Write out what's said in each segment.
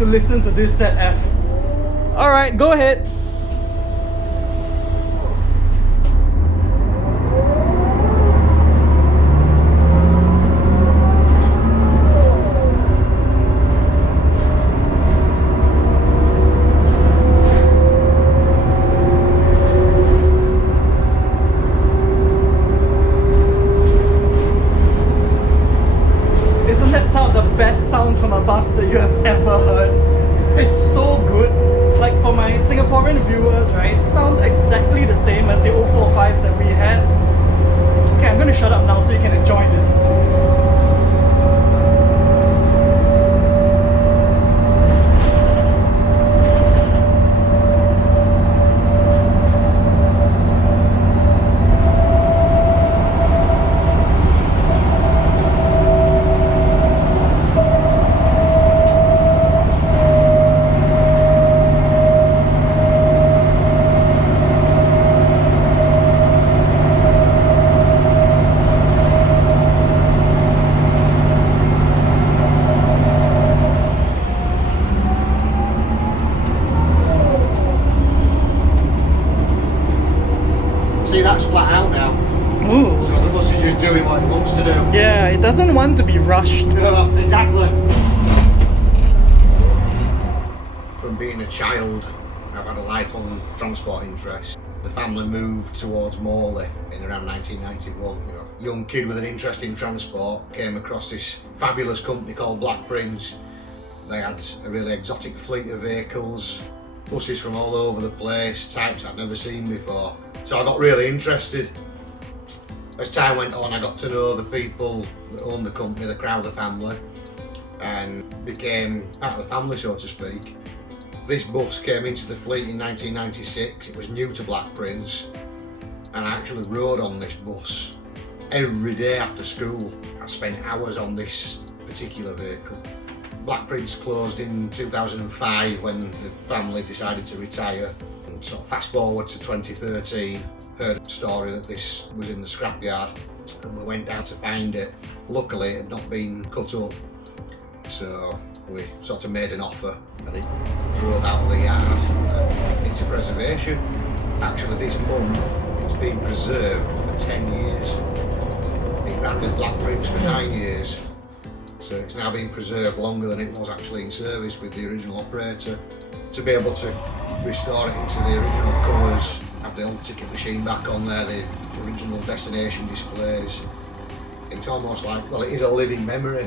to listen to this ZF. Alright, go ahead. Isn't that some of the best sounds from a bus that you have ever heard? It's so good. Like for my Singaporean viewers, right, it sounds exactly the same as the O405s that we had. Okay, I'm gonna shut up now so you can enjoy this. See, that's flat out now. Ooh. So the bus is just doing what it wants to do. Yeah, it doesn't want to be rushed. Yeah, exactly. From being a child, I've had a lifelong transport interest. The family moved towards Morley in around 1991. You know, young kid with an interest in transport, came across this fabulous company called Black Prince. They had a really exotic fleet of vehicles, buses from all over the place, types I'd never seen before. So I got really interested. As time went on, I got to know the people that owned the company, the Crowther family, and became part of the family, so to speak. This bus came into the fleet in 1996. It was new to Black Prince, and I actually rode on this bus every day after school. I spent hours on this particular vehicle. Black Prince closed in 2005 when the family decided to retire. And sort of fast forward to 2013, heard a story that this was in the scrapyard, and we went down to find it. Luckily, it had not been cut up, so we sort of made an offer, and it drove out of the yard and into preservation. Actually, this month it's been preserved for 10 years. It ran with Black Prince for 9 years. So it's now been preserved longer than it was actually in service with the original operator. To be able to restore it into the original colours, have the old ticket machine back on there, the original destination displays. It's almost like, well, it is a living memory.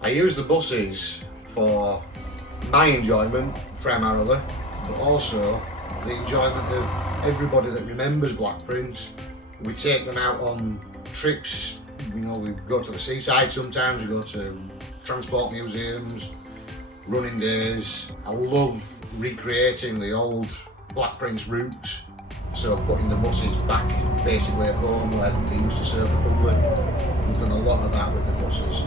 I use the buses for my enjoyment primarily, but also the enjoyment of everybody that remembers Black Prince. We take them out on trips. You know, we go to the seaside sometimes, we go to transport museums, running days. I love recreating the old Black Prince routes, so putting the buses back basically at home where they used to serve the public. We've done a lot of that with the buses.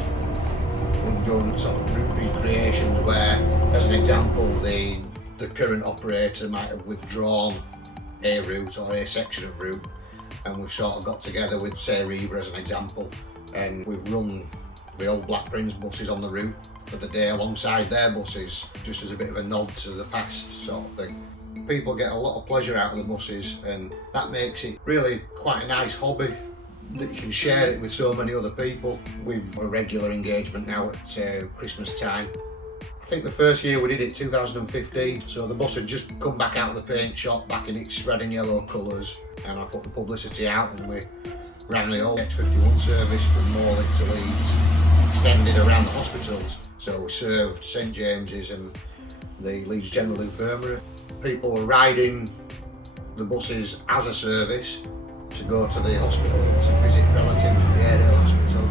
We've done sort of route recreations where, as an example, the current operator might have withdrawn a route or a section of route, and we've sort of got together with, say, Riva as an example, and we've run the old Black Prince buses on the route for the day alongside their buses, just as a bit of a nod to the past sort of thing. People get a lot of pleasure out of the buses, and that makes it really quite a nice hobby that you can share it with so many other people. We've a regular engagement now at Christmas time. I think the first year we did it, 2015, so the bus had just come back out of the paint shop, back in its red and yellow colours, and I put the publicity out and we ran the old X51 service from Morley to Leeds, extended around the hospitals. So we served St James's and the Leeds General Infirmary. People were riding the buses as a service to go to the hospital to visit relatives at the Airedale Hospital,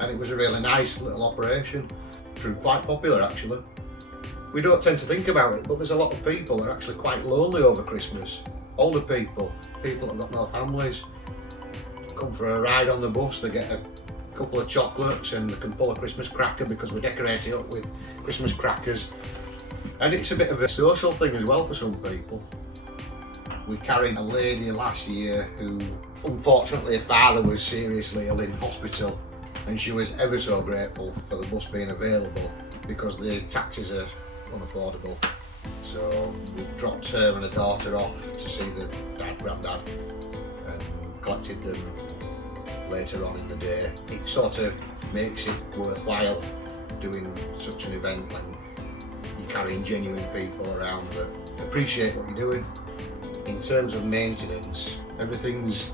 and it was a really nice little operation. Proved quite popular actually. We don't tend to think about it, but there's a lot of people that are actually quite lonely over Christmas. Older people, people that have got no families, come for a ride on the bus, they get a couple of chocolates and they can pull a Christmas cracker because we decorate it up with Christmas crackers. And it's a bit of a social thing as well for some people. We carried a lady last year who, unfortunately, her father was seriously ill in hospital, and she was ever so grateful for the bus being available. because the taxis are unaffordable. So we dropped her and her daughter off to see the granddad and collected them later on in the day. It sort of makes it worthwhile doing such an event when you're carrying genuine people around that appreciate what you're doing. In terms of maintenance, everything's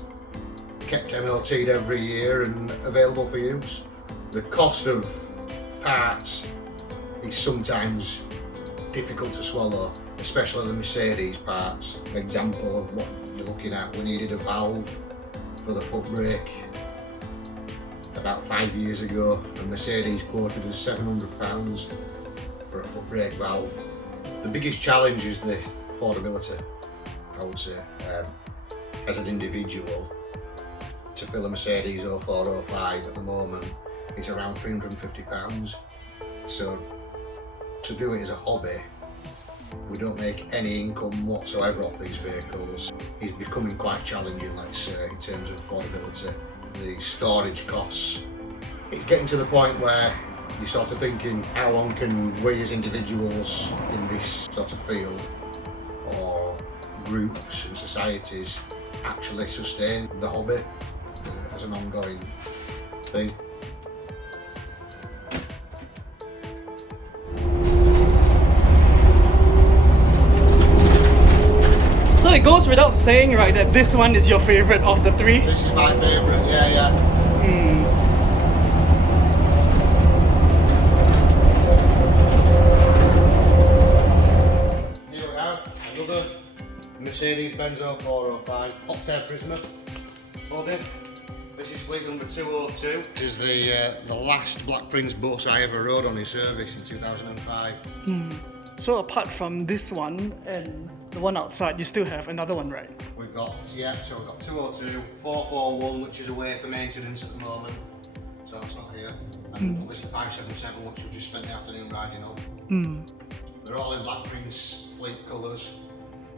kept MOT'd every year and available for use. The cost of parts is sometimes difficult to swallow, especially the Mercedes parts. An example of what you're looking at, we needed a valve for the foot brake about 5 years ago, and Mercedes quoted us £700 for a foot brake valve. The biggest challenge is the affordability, I would say. As an individual, to fill a Mercedes O405 at the moment is around £350. So to do it as a hobby, we don't make any income whatsoever off these vehicles. It's becoming quite challenging, let's say, in terms of affordability. The storage costs. It's getting to the point where you're sort of thinking, how long can we as individuals in this sort of field or groups and societies actually sustain the hobby as an ongoing thing. So it goes without saying, right, that this one is your favorite of the three? This is my favorite, yeah. Here we have another Mercedes Benz O405 hot air Prisma body. This is fleet number 202. This is the last Black Prince bus I ever rode on in service in 2005. So apart from this one and the one outside, you still have another one, right? We've got 202, 441, which is away for maintenance at the moment, so that's not here. And obviously 577, which we just spent the afternoon riding on. They're all in Black Prince fleet colours.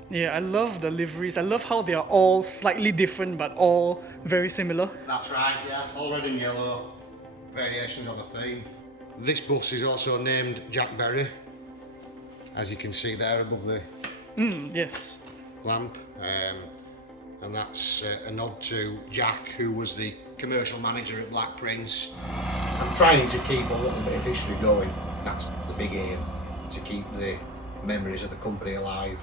Yeah, I love the liveries. I love how they are all slightly different but all very similar. That's right, yeah, all red and yellow, variations on the theme. This bus is also named Jack Berry, as you can see there above the yes. lamp, and that's a nod to Jack, who was the commercial manager at Black Prince. I'm trying to keep a little bit of history going. That's the big aim, to keep the memories of the company alive.